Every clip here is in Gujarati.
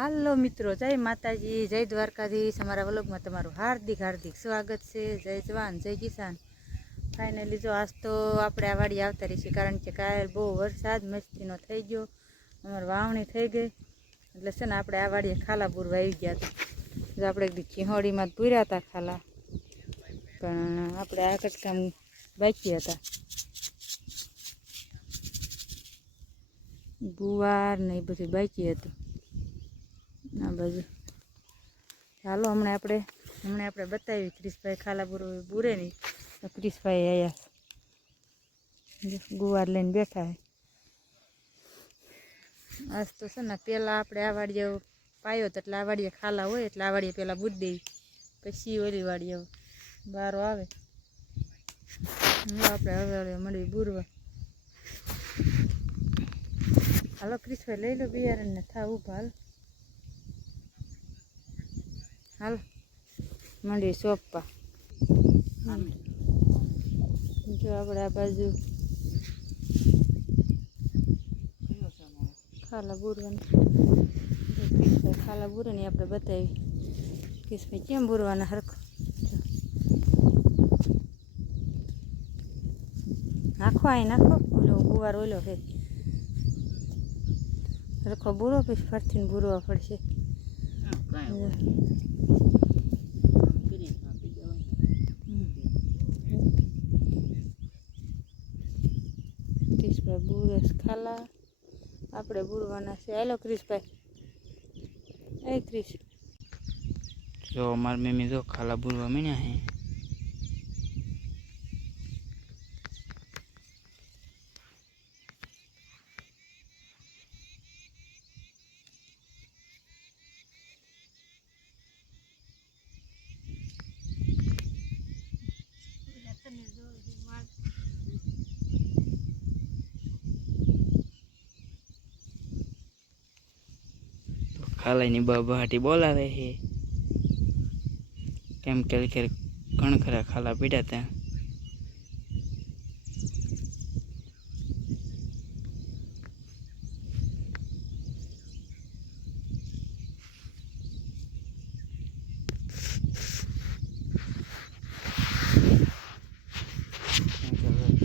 હાલો મિત્રો, જય માતાજી, જય દ્વારકાધીશ। અમારા વ્લોગમાં તમારું હાર્દિક હાર્દિક સ્વાગત છે। જય જવાન જય કિસાન। ફાઇનલી જો આજ તો આપણે આ વાડી આવતા રહીશું, કારણ કે કાલ બહુ વરસાદ મસ્તીનો થઈ ગયો, અમારે વાવણી થઈ ગઈ, એટલે છે ને આપણે આ વાડીએ ખાલા પૂરવા આવી ગયા હતા। જો આપણે એક દી ચીહોડીમાં જ પૂર્યા હતા ખાલા, પણ આપણે આ કટકામ બાકી હતા, ગુવાર ને એ બધું બાકી હતું આ બાજુ। ચાલો હમણાં આપણે બતાવી ક્રિશભાઈ ખાલા બુરે નહીં તો ક્રિશભાઈ આયા ગુવાર લઈને બેઠા હે। આજ તો છે ને પહેલાં આપણે આ વાડીએ પાયો તો એટલે આ વાડીએ ખાલા હોય એટલે આ વાડીએ પહેલાં બૂજ દેવી, પછી ઓલી વાડીએ બારો આવે આપણે હવે મળી બુરવા। હાલો ક્રિશભાઈ લઈ લો બિયારણ ને થા ઊભા હાલ મંડી સોંપવા। જો આપણે આ બાજુ ખાલા બુરવાની ખાલા બુરવાની આપણે બતાવી કિશભાઈ કેમ બુરવાના હરખો નાખો, અહીં નાખો, ઓલો ગુવાર ઓલો છે હરખો બુરો, પછી ફરથી બુરવા પડશે। ક્રિશભાઈ બુરેશ ખાલા, આપણે બુરવાના છે। હાલો ક્રિશભાઈ, એ ક્રિશ જો અમારી મમ્મી જો ખાલા બુરવા મીણ્યા હે। ખાલાની બહાટી બોલાવે છે, કેમ કે ઘણ ખરા ખાલા પીડ્યા હતા।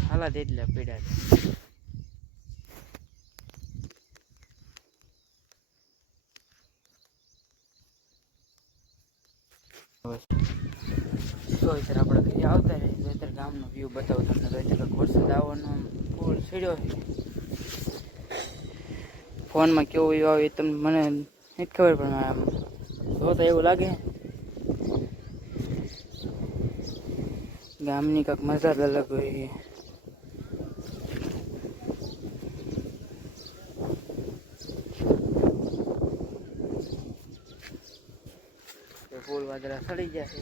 ખાલા તેટલા પીડ્યા હતા। તો અત્યારે આપણે ઘરે આવતા રહીએ તો અત્યારે ગામનો વ્યૂ બતાવું તમને। તો અત્યારે વરસાદ આવવાનો ફૂલ છેડ્યો છે, ફોનમાં કેવો વ્યૂ આવે તમને મને નથી ખબર, પણ આમ જોતા એવું લાગે ગામની કાંઈક મજા જ અલગ હોય। ફૂલ વાદળા સડી ગયા છે,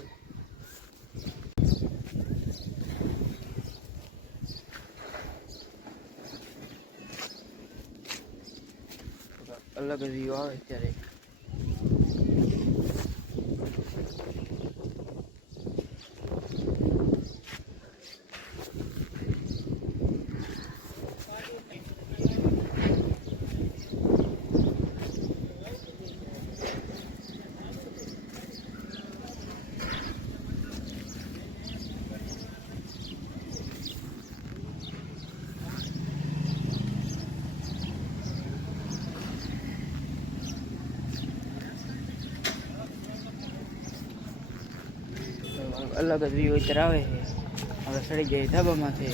અલગ જ વ્યૂ આવે અત્યારે। અલગ જ વ્યૂ અત્યારે આવે છે। હવે સડી જાય ધાબામાંથી,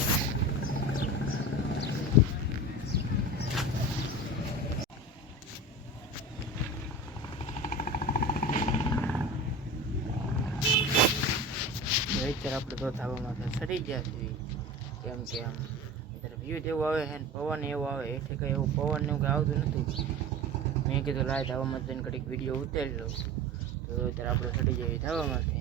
અત્યારે આપણે તો ધાબામાંથી સડી ગયા છીએ, કેમ કે આમ અત્યારે વ્યૂ જેવું આવે છે ને પવન એવો આવે એટલે કંઈ એવું પવન એવું કંઈ આવતું નથી। મેં કીધું લાય ધાબામાં જઈને ઘડીક વિડીયો ઉતારી લો, તો અત્યારે આપણે સડી જઈએ ધાબામાંથી।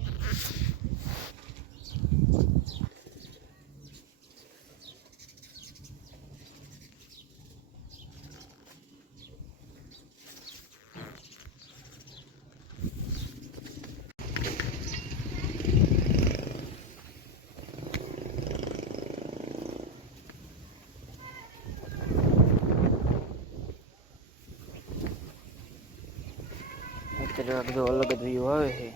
અત્યારે આ બધો અલગ જ વ્યૂ આવે છે.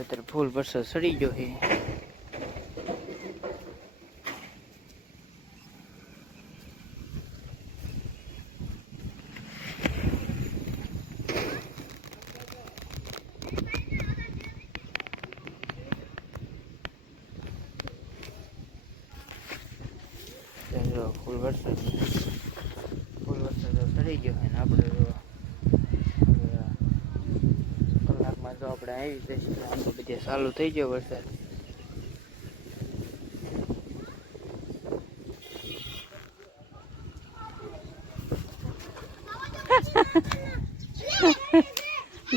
અત્યારે ફૂલ વરસાદ સડી ગયો છે. ફૂલ વરસાદ સડી ગયો છે ને આપણે કલાકમાં તો આપણે આવી જઈશું. આમ તો બધે ચાલુ થઈ ગયો વરસાદ.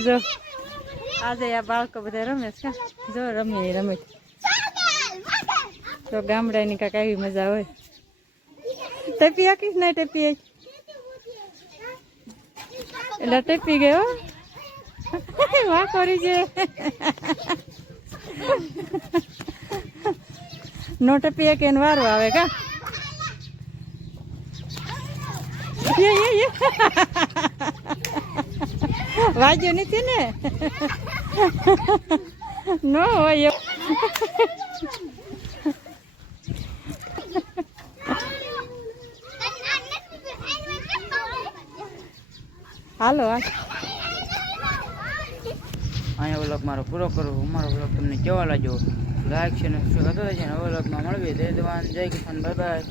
જો આજે આ બાળકો બધા રમે છે. જો રમે તો ગામડાની કાંઈક આવી મજા હોય. ટપી આકીશ ને ટપી એટલે ટપી ગયો વાહ કરી છે. નો ટપી કે વારો આવે કા વાગ્યો નથી ને નો હોય. હાલો અહીંયા વ્લોગ મારો પૂરો કરું. અમારો વ્લોગ તમને કેવા લાગ્યો લાઈક છે ને સબસ્ક્રાઇબ કરતો રહેજો. નવા વ્લોગમાં મળીએ. જય જવાન જય કિસાન, બાય બાય.